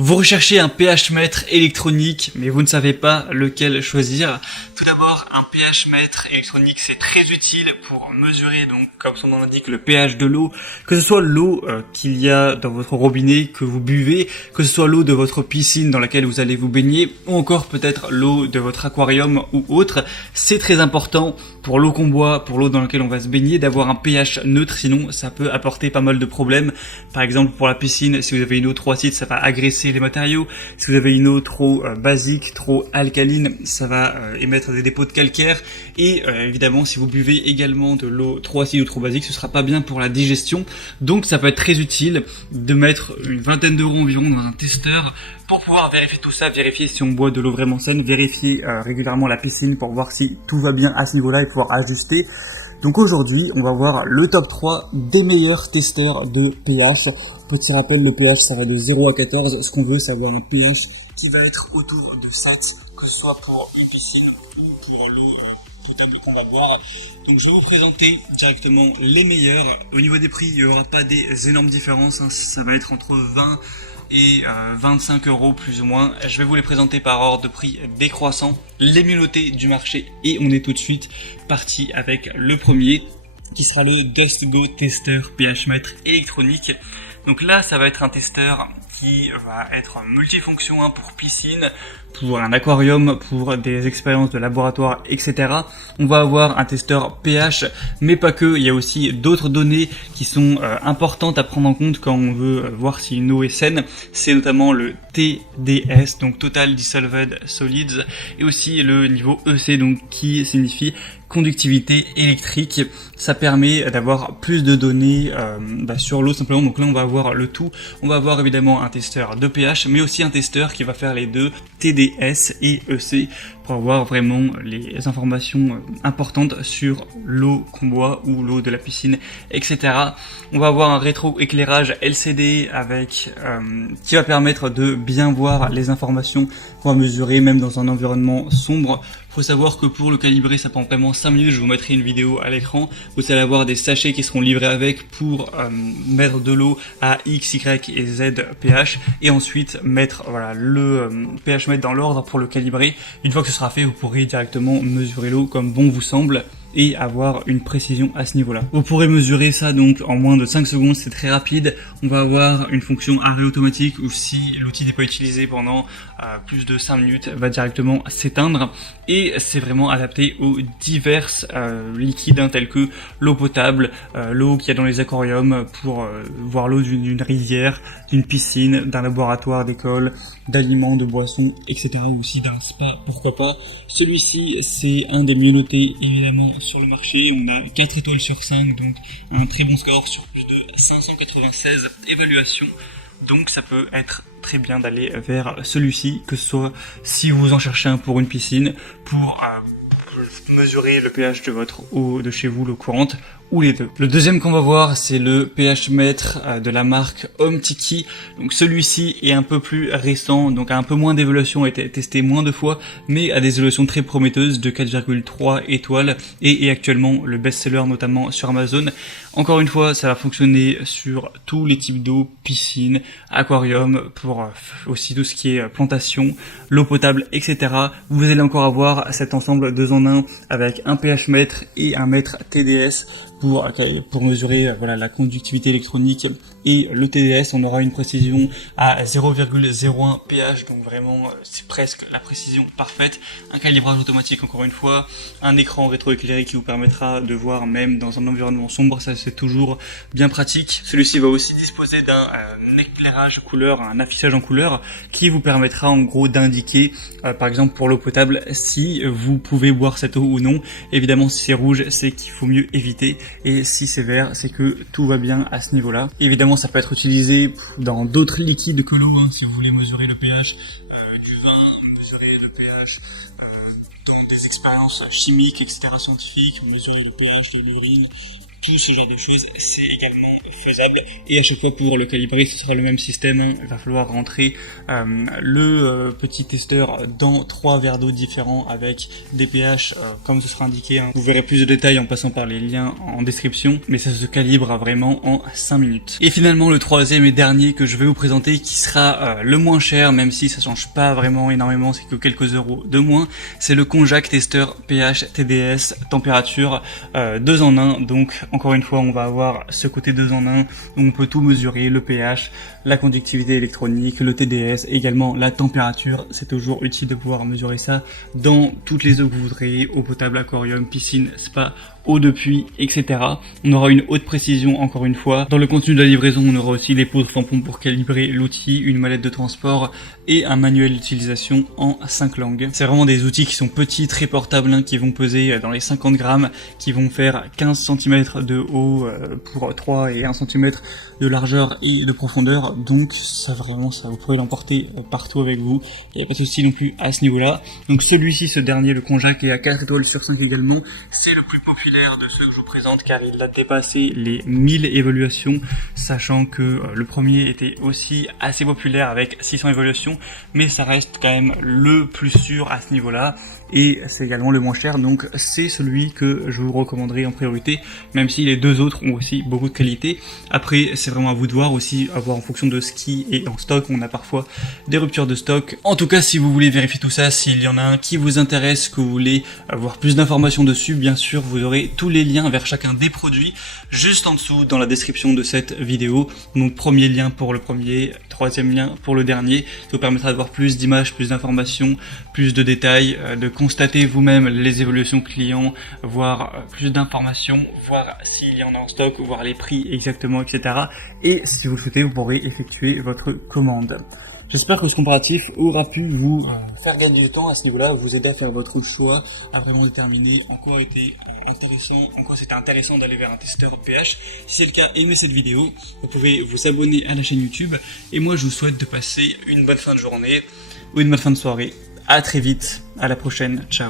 Vous recherchez un pH mètre électronique, mais vous ne savez pas lequel choisir. Tout d'abord, un pH mètre électronique, c'est très utile pour mesurer, donc, comme son nom l'indique, le pH de l'eau. Que ce soit l'eau qu'il y a dans votre robinet que vous buvez, que ce soit l'eau de votre piscine dans laquelle vous allez vous baigner, ou encore peut-être l'eau de votre aquarium ou autre. C'est très important pour l'eau qu'on boit, pour l'eau dans laquelle on va se baigner, d'avoir un pH neutre, sinon ça peut apporter pas mal de problèmes. Par exemple, pour la piscine, si vous avez une eau trop acide, ça va agresser les matériaux. Si vous avez une eau trop basique, trop alcaline, ça va émettre des dépôts de calcaire. Et évidemment, si vous buvez également de l'eau trop acide ou trop basique, ce sera pas bien pour la digestion. Donc ça peut être très utile de mettre une vingtaine d'euros environ dans un testeur pour pouvoir vérifier tout ça, vérifier si on boit de l'eau vraiment saine, vérifier régulièrement la piscine pour voir si tout va bien à ce niveau-là et pouvoir ajuster. Donc aujourd'hui, on va voir le top 3 des meilleurs testeurs de pH. Petit rappel, le pH, ça va de 0 à 14. Ce qu'on veut, c'est avoir un pH qui va être autour de 7, que ce soit pour une piscine ou pour l'eau potable qu'on va boire. Donc je vais vous présenter directement les meilleurs. Au niveau des prix, il n'y aura pas des énormes différences, hein. Ça va être entre 20 et 25 euros plus ou moins. Je vais vous les présenter par ordre de prix décroissant, les mieux notés du marché, et on est tout de suite parti avec le premier qui sera le DustGo Tester pH mètre électronique. Donc là, ça va être un testeur qui va être multifonction pour piscine, pour un aquarium, pour des expériences de laboratoire, etc. On va avoir un testeur pH, mais pas que. Il y a aussi d'autres données qui sont importantes à prendre en compte quand on veut voir si une eau est saine. C'est notamment le TDS, donc Total Dissolved Solids, et aussi le niveau EC, donc qui signifie conductivité électrique. Ça permet d'avoir plus de données sur l'eau simplement. Donc là, on va avoir le tout. On va avoir évidemment un testeur de pH, mais aussi un testeur qui va faire les deux, TDS et EC, pour avoir vraiment les informations importantes sur l'eau qu'on boit ou l'eau de la piscine, etc. On va avoir un rétroéclairage LCD avec qui va permettre de bien voir les informations qu'on va mesurer même dans un environnement sombre. Faut savoir que pour le calibrer, ça prend vraiment 5 minutes. Je vous mettrai une vidéo à l'écran. Vous allez avoir des sachets qui seront livrés avec pour mettre de l'eau à X, Y et Z pH, et ensuite mettre le pH mètre dans l'ordre pour le calibrer. Une fois que ce sera fait, vous pourrez directement mesurer l'eau comme bon vous semble et avoir une précision à ce niveau-là. Vous pourrez mesurer ça donc en moins de 5 secondes, c'est très rapide. On va avoir une fonction arrêt automatique où si l'outil n'est pas utilisé pendant plus de 5 minutes, va directement s'éteindre, et c'est vraiment adapté aux divers liquides tels que l'eau potable, l'eau qu'il y a dans les aquariums pour voir l'eau d'une rivière, d'une piscine, d'un laboratoire d'école, d'aliments, de boissons, etc. ou aussi d'un spa, pourquoi pas. Celui-ci, c'est un des mieux notés évidemment sur le marché. On a 4 étoiles sur 5, donc un très bon score sur plus de 596 évaluations. Donc ça peut être très bien d'aller vers celui-ci, que ce soit si vous en cherchez un pour une piscine, pour mesurer le pH de votre eau de chez vous, l'eau courante, ou les deux. Le deuxième qu'on va voir, c'est le pH mètre de la marque Omtiki. Donc celui-ci est un peu plus récent, donc a un peu moins d'évaluation, a été testé moins de fois, mais a des évaluations très prometteuses de 4,3 étoiles et est actuellement le best-seller notamment sur Amazon. Encore une fois, ça va fonctionner sur tous les types d'eau, piscine, aquarium, pour aussi tout ce qui est plantation, l'eau potable, etc. Vous allez encore avoir cet ensemble 2 en 1 avec un pH mètre et un mètre TDS pour mesurer la conductivité électronique, et le TDS, on aura une précision à 0,01 pH, donc vraiment c'est presque la précision parfaite. Un calibrage automatique encore une fois, un écran rétroéclairé qui vous permettra de voir même dans un environnement sombre, ça c'est toujours bien pratique. Celui-ci va aussi disposer d'un éclairage couleur, un affichage en couleur qui vous permettra en gros d'indiquer par exemple pour l'eau potable si vous pouvez boire cette eau ou non. Évidemment si c'est rouge, c'est qu'il faut mieux éviter, et si c'est vert, c'est que tout va bien à ce niveau-là. Évidemment, ça peut être utilisé dans d'autres liquides que l'eau, si vous voulez mesurer le pH du vin, mesurer le pH dans des expériences chimiques, etc. scientifiques, mesurer le pH de l'urine, tout ce genre de choses, c'est également faisable. Et à chaque fois pour le calibrer, ce sera le même système, hein. Il va falloir rentrer le petit testeur dans 3 verres d'eau différents avec des pH comme ce sera indiqué, hein. Vous verrez plus de détails en passant par les liens en description, mais ça se calibre vraiment en 5 minutes. Et finalement le troisième et dernier que je vais vous présenter, qui sera le moins cher, même si ça change pas vraiment énormément, c'est que quelques euros de moins, c'est le Konjac Tester pH TDS température 2 en 1. Donc encore une fois on va avoir ce côté 2 en 1 où on peut tout mesurer, le pH, la conductivité électronique, le TDS, également la température. C'est toujours utile de pouvoir mesurer ça dans toutes les eaux que vous voudrez, eau potable, aquarium, piscine, spa, eau de puits, etc. On aura une haute précision encore une fois. Dans le contenu de la livraison, on aura aussi des poudres tampons pour calibrer l'outil, une mallette de transport et un manuel d'utilisation en 5 langues. C'est vraiment des outils qui sont petits, très portables, hein, qui vont peser dans les 50 grammes, qui vont faire 15 cm de haut pour 3 et 1 cm de largeur et de profondeur. Donc ça vraiment, ça vous pourrez l'emporter partout avec vous. Il n'y a pas de souci non plus à ce niveau-là. Donc celui-ci, ce dernier, le Konjac, est à 4 étoiles sur 5 également. C'est le plus populaire de ceux que je vous présente car il a dépassé les 1000 évaluations, sachant que le premier était aussi assez populaire avec 600 évaluations, mais ça reste quand même le plus sûr à ce niveau-là et c'est également le moins cher, donc c'est celui que je vous recommanderai en priorité, même si les deux autres ont aussi beaucoup de qualité. Après c'est vraiment à vous de voir aussi, à voir en fonction de ce qui est en stock. On a parfois des ruptures de stock. En tout cas, si vous voulez vérifier tout ça, s'il y en a un qui vous intéresse, que vous voulez avoir plus d'informations dessus, bien sûr vous aurez tous les liens vers chacun des produits juste en dessous dans la description de cette vidéo. Donc premier lien pour le premier, troisième lien pour le dernier. Ça vous permettra d'avoir plus d'images, plus d'informations, plus de détails, de constater vous-même les évolutions clients, voir plus d'informations, voir s'il y en a en stock, voir les prix exactement, etc. Et si vous le souhaitez, vous pourrez effectuer votre commande. J'espère que ce comparatif aura pu vous faire gagner du temps à ce niveau-là, vous aider à faire votre choix, à vraiment déterminer en quoi c'était intéressant d'aller vers un testeur pH. Si c'est le cas, aimez cette vidéo, vous pouvez vous abonner à la chaîne YouTube, et moi je vous souhaite de passer une bonne fin de journée ou une bonne fin de soirée. À très vite, à la prochaine, ciao.